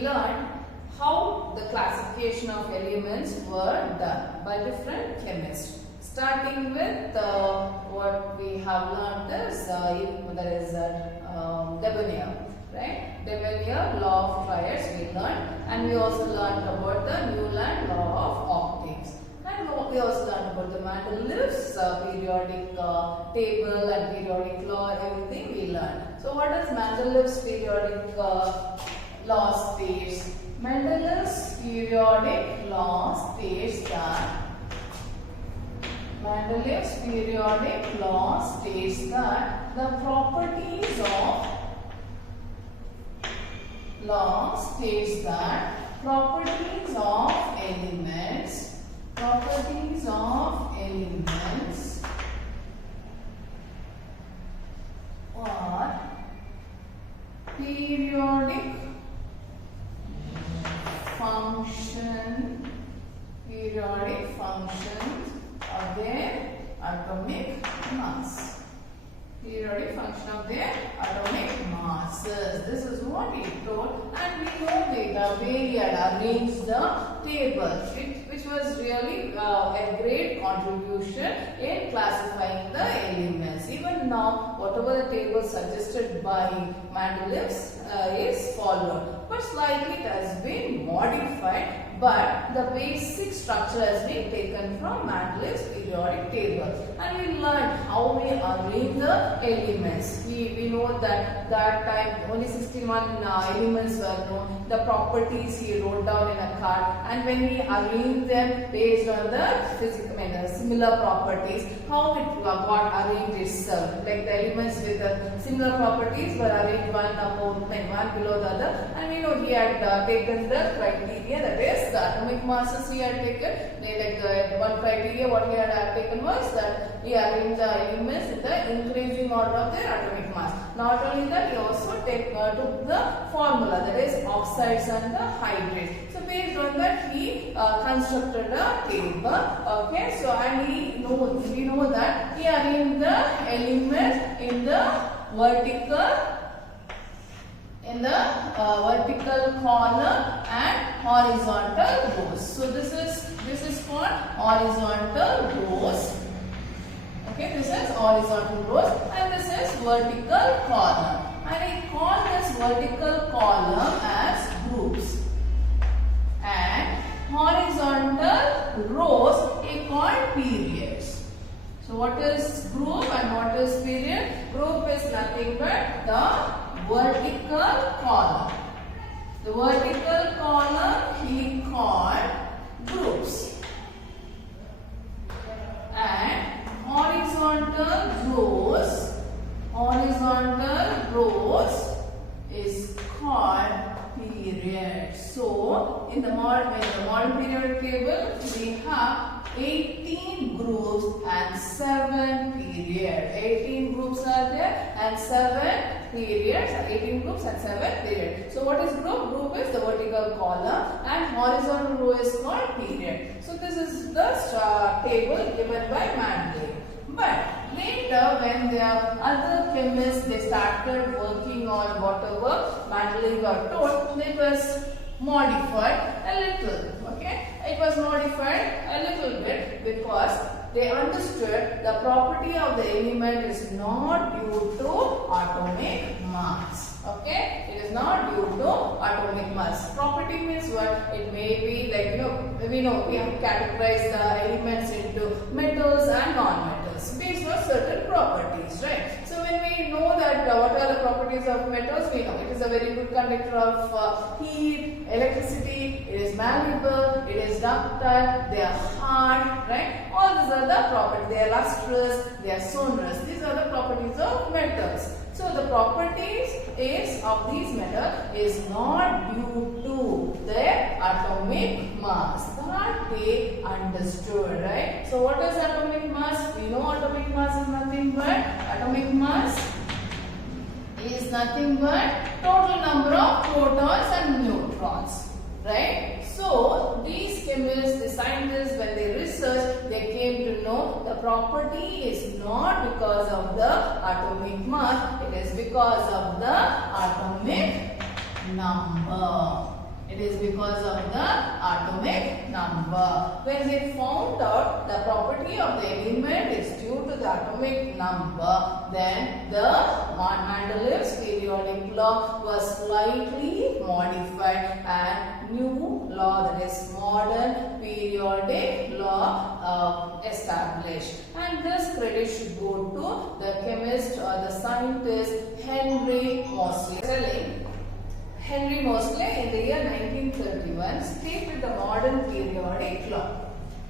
learned how the classification of elements were done by different chemists. Starting with what we have learned is Debonnier, right? Debonnier law of triads we learned, and we also learned about the Newland law of octaves. And we also learned about the Mendeleev's periodic table and periodic law, everything we learned. So what does Mendeleev's periodic law states? Mendeleev's periodic law states that the properties of elements are periodic functions of their atomic mass. Periodic function of their atomic masses. This is what he told, and we know the way he had arranged the table, which was really a great contribution in classifying the elements. Even now, whatever the table suggested by Mendeleev is followed, but slightly it has been modified. But the basic structure has been taken from Mendeleev's periodic table, and we learned how we arrange the elements. We know that time only 61 elements were known. The properties he wrote down in a card, and when we arrange them based on the similar properties, how it got arranged itself. Like the elements with the similar properties were arranged one below the other, and we know he had taken the criteria, that is the atomic masses he had taken. One criteria what he had taken was that he arranged the elements in the increasing order of their atomic mass. Not only that, he also took the formula, that is oxides and the hydrates. So based on that, he constructed a table. Okay, so and we know that he arranged the elements in the vertical column and horizontal rows. So this is called horizontal rows. Okay, this is horizontal rows and this is vertical column. And we call this vertical column as groups. And horizontal rows we call periods. So what is group and what is period? Group is nothing but the vertical column. The vertical column we call groups. And horizontal rows is called periods. So in the modern periodic table we have 18 groups and 7 periods. 18 groups are there and 7 periods. 18 groups and 7 periods. So what is group? Group is the vertical column and horizontal row is called period. So this is the table given by Mendeleev. But later when the other chemists they started working on whatever Mendeleev got told, it was modified a little. Okay, it was modified a little bit because they understood the property of the element is not due to atomic mass. Okay, it is not due to atomic mass. Property means what? It may be like we have categorized the elements into metals and non-metals based on certain properties, right? So when we know that what are the properties of metals, we know it is a very good conductor of heat, electricity, it is malleable, it is ductile, they are hard, right? All these are the properties. They are lustrous, they are sonorous. These are the properties of metals. So the properties of these metals is not due to their atomic mass. That they understood, right? So what is atomic mass? We know atomic mass is nothing but total number of protons and neutrons, right? So these chemists, the scientists, when they researched, they came to know the property is not because of the atomic mass, it is because of the atomic number. It is because of the atomic number. When they found out the property of the element is due to the atomic number, then the Mendeleev's periodic law was slightly modified and new law, that is modern periodic law, established. And this credit should go to the chemist or the scientist Henry Moseley. Henry Moseley in the year 1931 stated the modern periodic law.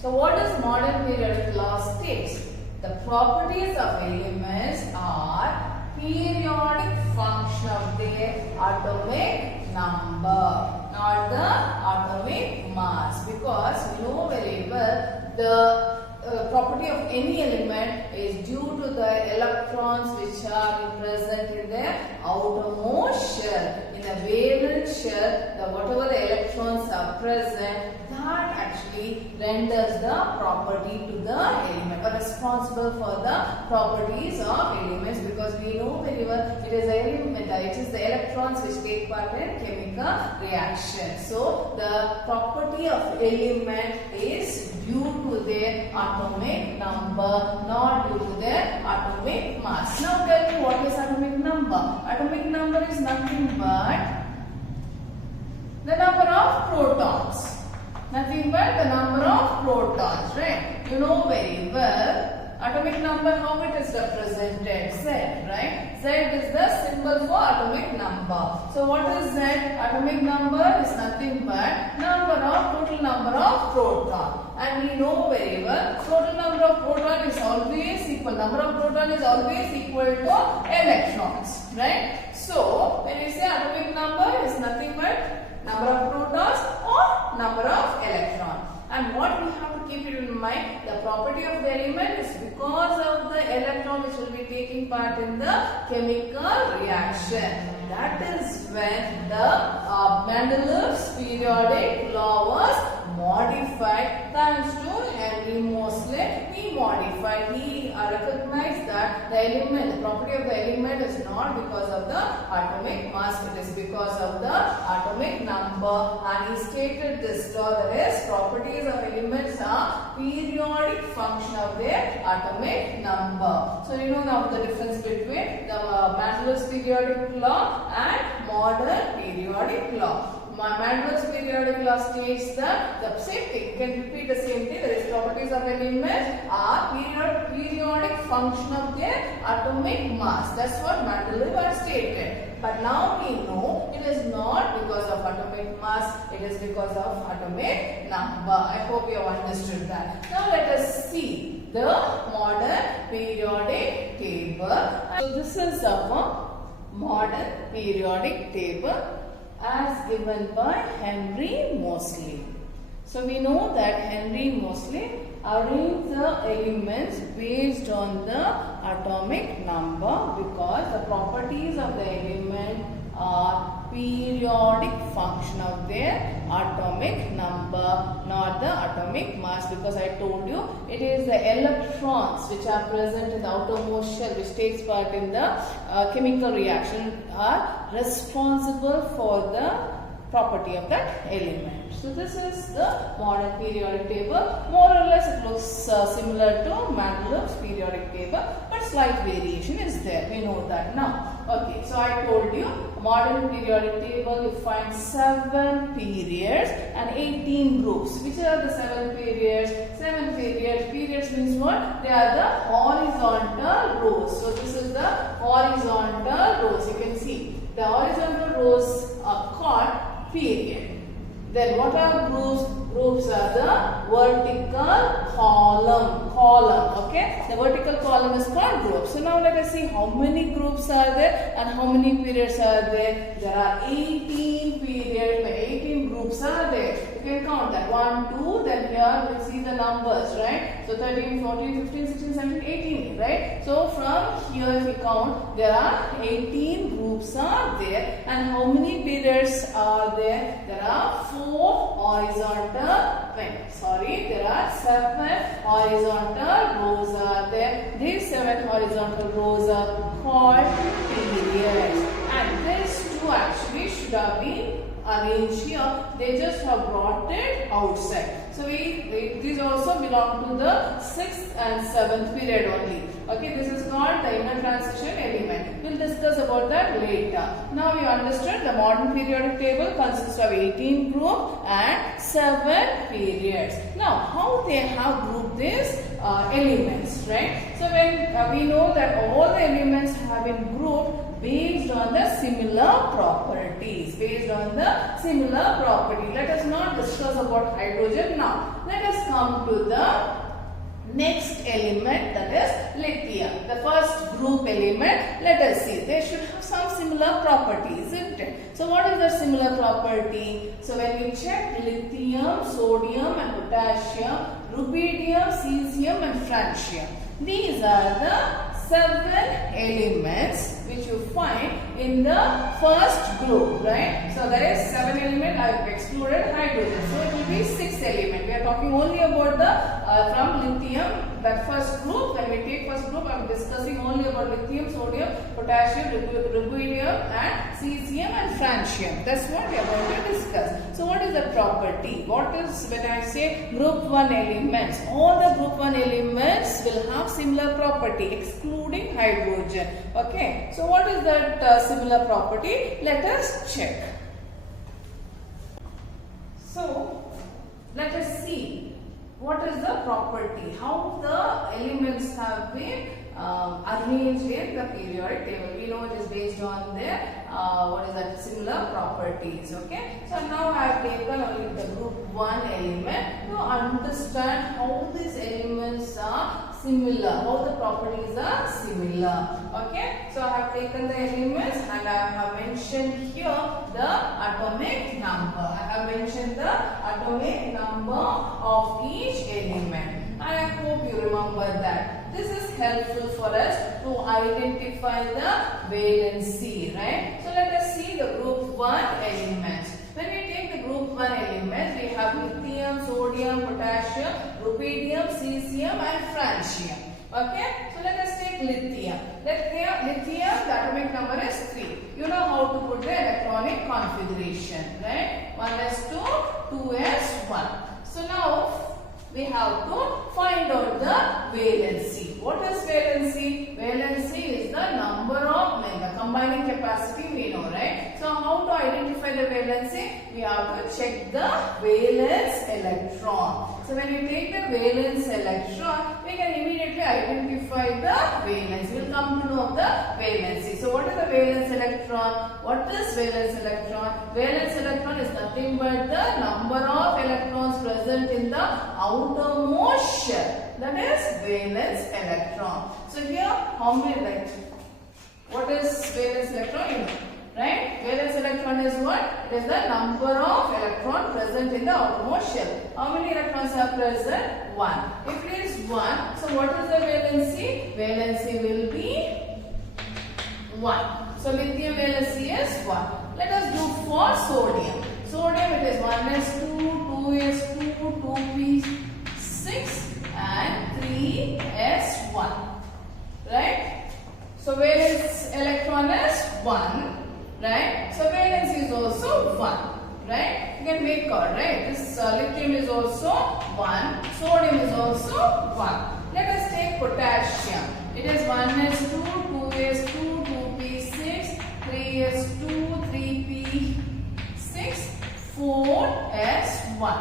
So what does modern periodic law states? The properties of elements are periodic function of their atomic number, not the atomic mass, because we know very well the property of any element is due to the electrons which are present in the outermost shell. In the valence shell, whatever the electrons are present, that actually renders the property to the element, or responsible for the properties of elements, because we know very well it is the element, it is the electrons which take part in chemical reaction. So the property of element is due to their atomic number, not due to their atomic mass. Now tell me, what is atomic number? Atomic number is nothing but the number of protons. Nothing but the number of protons, right? You know very well atomic number, how it is represented? Z, right? Z is the symbol for atomic number. So what is Z? Atomic number is nothing but total number of proton. And we know very well total number of proton is always equal. Number of proton is always equal to electrons, right? So when you say atomic number is nothing but number of protons or number of electrons. And what we have to keep it in mind, the property of the element is because of the electron which will be taking part in the chemical reaction. That is when the Mendeleev's periodic law was modified. Thanks to Henry Moseley, he modified, he recognized that the element, the property of the element is not because of the atomic mass, it is because of the atomic number, and he stated this law, that is, properties of elements are periodic function of their atomic number. So you know now the difference between the Mendeleev's periodic law and modern periodic law. Mendeleev's periodic law states that the same thing, you can repeat the same thing, that is, properties of element are periodic function of their atomic mass. That's what Mendeleev has stated. But now we know it is not because of atomic mass, it is because of atomic number. I hope you have understood that. Now let us see the modern periodic table. So this is our modern periodic table as given by Henry Moseley. So we know that Henry Moseley arranged the elements based on the atomic number, because the properties of the element are periodic function of their atomic number, not the atomic mass, because I told you it is the electrons which are present in the outermost shell which takes part in the chemical reaction are responsible for the property of that element. So this is the modern periodic table. More or less it looks similar to Mendeleev's periodic table, but slight variation is there. We know that now. Okay, so I told you modern periodic table, you find 7 periods and 18 groups. Which are the 7 periods? 7 periods. Periods means what? They are the horizontal rows. So this is the horizontal rows. You can see the horizontal rows are called period. Then what are groups? Groups are the vertical column. Okay, the vertical column is called group. So now let us see how many groups are there and how many periods are there. There are 18 periods, 18 groups are there. You can count that 1, 2, then here we see the numbers, right? So 13, 14, 15, 16, 17, 18, right? So from here if we count, there are 18 groups are there. And how many periods are there? There are 4 horizontal, there are 7 horizontal rows are there. These 7 horizontal rows are called periods. And these two actually should have been arranged here. They just have brought it outside. So these also belong to the 6th and 7th period only. Okay, this is called the inner transition element. We'll discuss about that later. Now we understood the modern periodic table consists of 18 groups and 7 periods. Now, how they have grouped these elements, right? So when we know that all the elements have been grouped based on the similar properties. Based on the similar property. Let us not discuss about hydrogen now. Let us come to the next element, that is lithium. The first group element, let us see. They should have some similar properties, isn't it? So what is the similar property? So when we check lithium, sodium and potassium, rubidium, cesium and francium. These are the 7 elements which you find in the first group, right? So there is 7 elements. I have excluded hydrogen, so it will be 6 elements. We are talking only about the from lithium, that first group. When we take first group, I am discussing only about lithium, sodium, potassium, rubidium and cesium and francium. That's what we are going to discuss. So what is the property? What is, when I say group 1 elements, all the group 1 elements will have similar property excluding hydrogen. Okay, so what is that similar property? Let us check. So let us see what is the property, how the elements have been arranged in the periodic table. We know it is based on their what is that, similar properties. Okay, so now I have taken only the group 1 element to understand how these elements are similar, how the properties are similar. Okay, so I have taken the elements and I have mentioned here the atomic number. I have mentioned the atomic number of each element. And I hope you remember that. This is helpful for us to identify the valency, right? So let us see the group 1 elements. When we take the group 1 elements, we have lithium, sodium, potassium, rubidium, cesium and francium. Okay, so let us take lithium. Lithium, the atomic number is 3. You know how to put the electronic configuration, right? 1s2, 2s1. So now we have to find out the valency. What is valency? Valency is the number of, the combining capacity we know, right? So how to identify the valency? We have to check the valence electron. So when we take the valence electron, we can immediately identify the valence. We will come to know the valency. So what is the valence electron? What is valence electron? Valence electron is nothing but the number of electrons present in the outermost shell. That is valence electron. So here, how many, like, what is valence electron? You know, right? Valence electron is what? It is the number of electrons present in the outermost shell. How many electrons are present? 1. If it is 1, so what is the valency? Valency will be 1. So lithium valency is 1. Let us do for sodium. Sodium, it is 1s2, 2s2, 2p6 and 3s1. Right? So valence electron is 1. Right? So valence is also 1. Right? You can make out, right? This lithium is also 1. Sodium is also 1. Let us take potassium. It is 1s2, 2s2, 2p6, 3s2, 3p6, 4s1.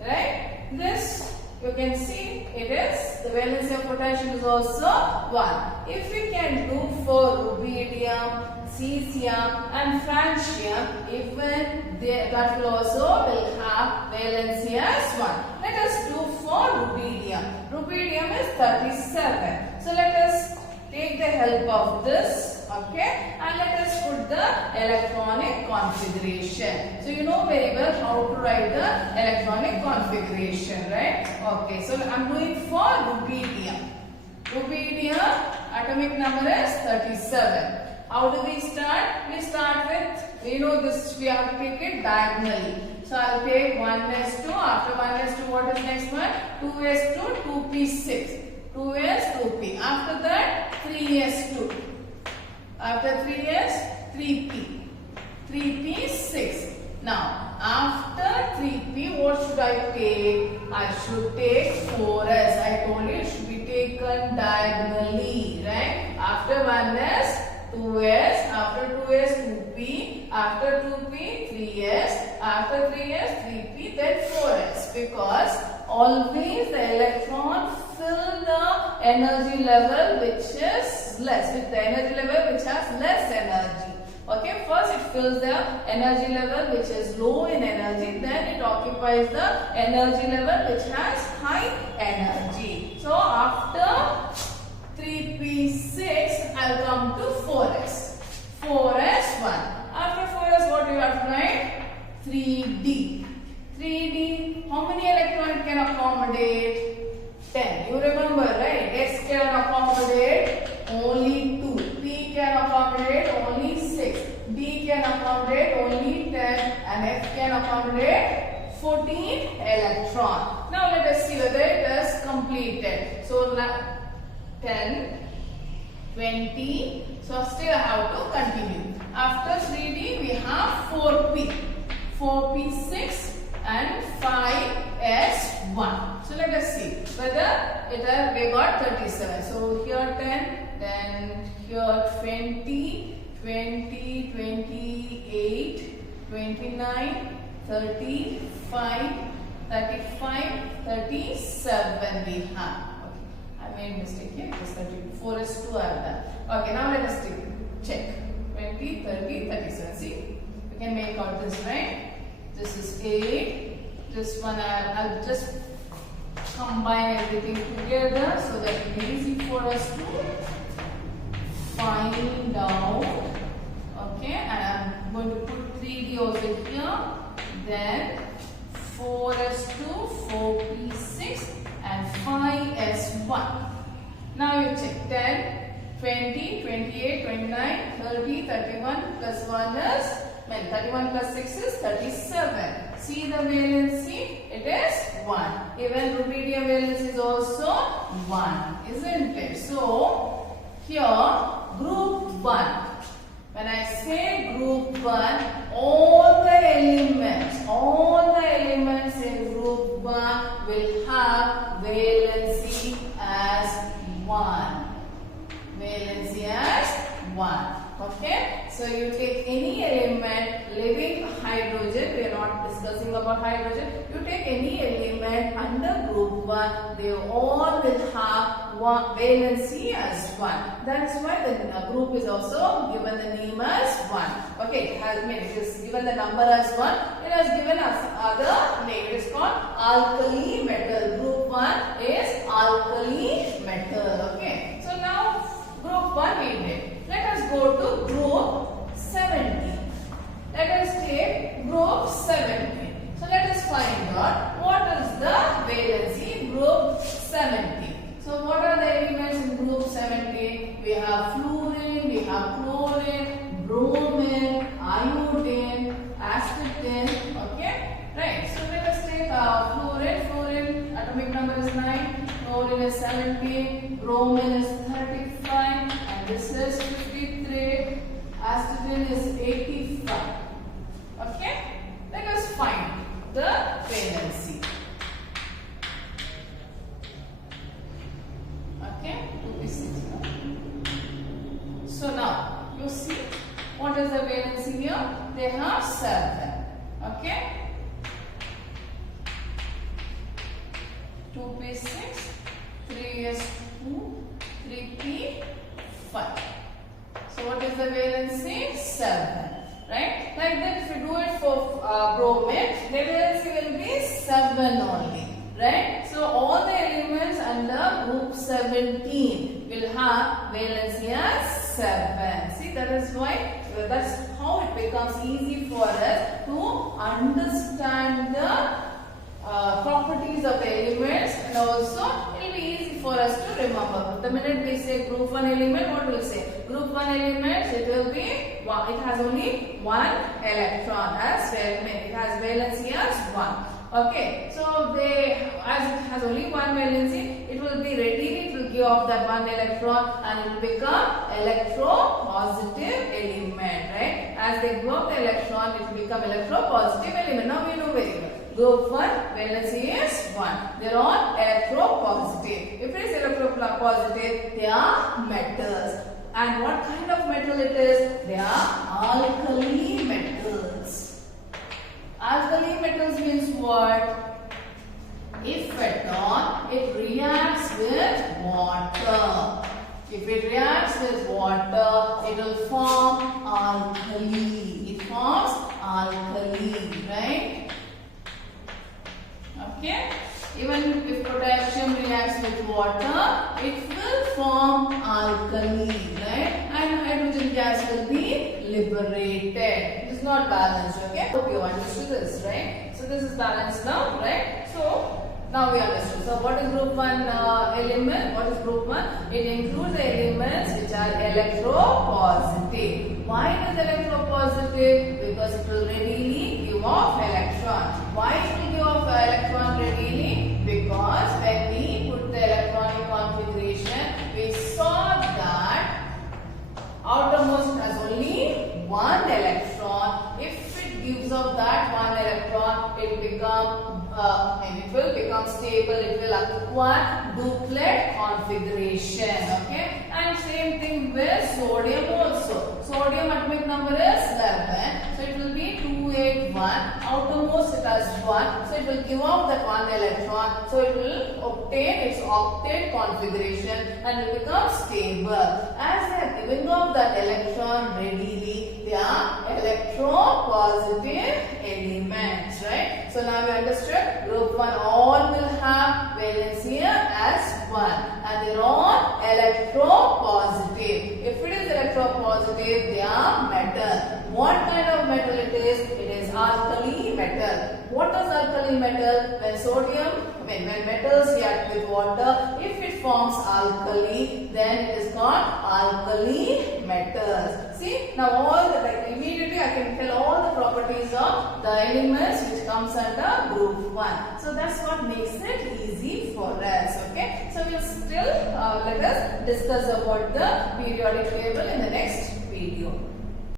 Right? This you can see it is the valency of potassium is also 1. If we can do for rubidium, cesium and francium, even that will also will have valency as 1. Let us do for rubidium. Rubidium is 37. So let us take the help of this, okay, and let us put the electronic configuration. So you know very well how to write the electronic configuration, right? Okay, so I am doing for rubidium. Rubidium atomic number is 37. How do we start? We start with, we know this, we have to take it diagonally. So I will take 1s2, after 1s2 what is next one? 2s2, 2p6. 2s, 2p. After that 3s2. After 3s, 3p. 3p, 6. Now, after 3p, what should I take? I should take 4s. I told you it should be taken diagonally, right? After 1s, 2s, after 2s, 2p, after 2p, 3s, after 3s, 3p, then 4s. Because always the electron fill the energy level which is less, with the energy level which has less energy. Okay, first it fills the energy level which is low in energy, then it occupies the energy level which has high energy. So after 3p6, I'll come to 4s. 4s1. After 4s, what do you have to write? 3d. 3d, how many electrons can accommodate? 10. You remember, right? S can accommodate only 2. P can accommodate only 6. D can accommodate only 10. And F can accommodate 14 electron. Now let us see whether it is completed. So 10, 20. So still I have to continue. After 3D we have 4P. 4P6 and 5S1. So let us see whether we got 37. So here 10, then here 20, 20, 28, 29, 35, 35, 37 we have. Okay, I made mistake here. It is 32. 4 is 2 I have done. Okay, now let us check. 20, 30, 37. See, we can make out this, right? This is 8. This one I'll just combine everything together so that it is easy for us to find out. Okay, and I'm going to put 3D over here. Then 4s2, 4p6 and 5s1. Now you check 10, 20, 28, 29, 30, 31 plus 1 is 31 plus 6 is 37. See the valency? It is 1. Even rubidium valency is also 1, isn't it? So, here group 1. When I say group 1, all the elements in group 1 will have valency as 1. Valency as 1. Okay, so you take any element living hydrogen, we are not discussing about hydrogen, you take any element under group 1, they all will have valency as 1. That is why the group is also given the name as 1. Okay, it is given the number as 1, it has given us other name, it is called alkali metal. Group 1 is alkali metal. Okay, so now group 1 we did. Let us go to group 17. Let us take group 17. So let us find out what is the valency in group 17. So what are the elements in group 17? We have fluorine, we have chlorine, bromine, iodine, acetylene. Okay, right. So let us take fluorine. Fluorine atomic number is 9, chlorine is 17, bromine is 35. This is 53, acetylene is 85. Okay, let us find the valency. Okay, 2p6. So now you see what is the valency here? They have 7. Okay, 2p6, 3s2, 3p. 5. So what is the valency? 7. Right? Like that, if you do it for bromine, the valency will be 7 only. Right? So all the elements under group 17 will have valency as 7. See, that is why, that's how it becomes easy for us to understand the properties of the elements, and also it will be easy for us to remember. The minute we say group 1 element, what will we say? Group 1 element, it will be, it has only 1 electron as well. It has valency as 1. Okay, so as it has only 1 valency, it will be ready, it will give off that 1 electron and it will become electropositive element, right? as they give off the electron, it will become electropositive element. Now we know very well. Group 1, valency is 1. They are all electropositive. If it is electropositive, they are metals. And what kind of metal it is? They are alkali metals. Alkali metals means what? If at all it reacts with water. If it reacts with water, it will form alkali. It forms alkali, right? Okay. Even if potassium reacts with water, it will form alkali, right? And hydrogen gas will be liberated. It is not balanced, okay? Hope you understood this, right? So this is balanced now, right? So now we understood. So what is group 1 element? What is group 1? It includes the elements which are electropositive. Why it is electropositive? Because it will readily give off electron. Why it will give off electron readily? Because when we put the electronic configuration, we saw that outermost has only one electron. If it gives off that one electron, it will become stable. It will acquire duplet configuration. Okay, and same thing with sodium also. Sodium atomic number is 11, so it will be 281. Outermost it has 1, so it will give off that one electron. So it will obtain its octet configuration and will become stable. As they are giving off that electron readily, they are electropositive elements, right? So now we understood group 1 all will have valency as 1 and they are all electropositive. If it is electropositive, they are metal. What kind of metal it is? It is alkali metal. What is alkali metal? When metals react with water, if it forms alkali, then it is called alkali metals. See, now all the, immediately I can tell all the properties of the elements which comes under group 1. So that's what makes it easy for us. Okay. So we'll still let us discuss about the periodic table in the next video.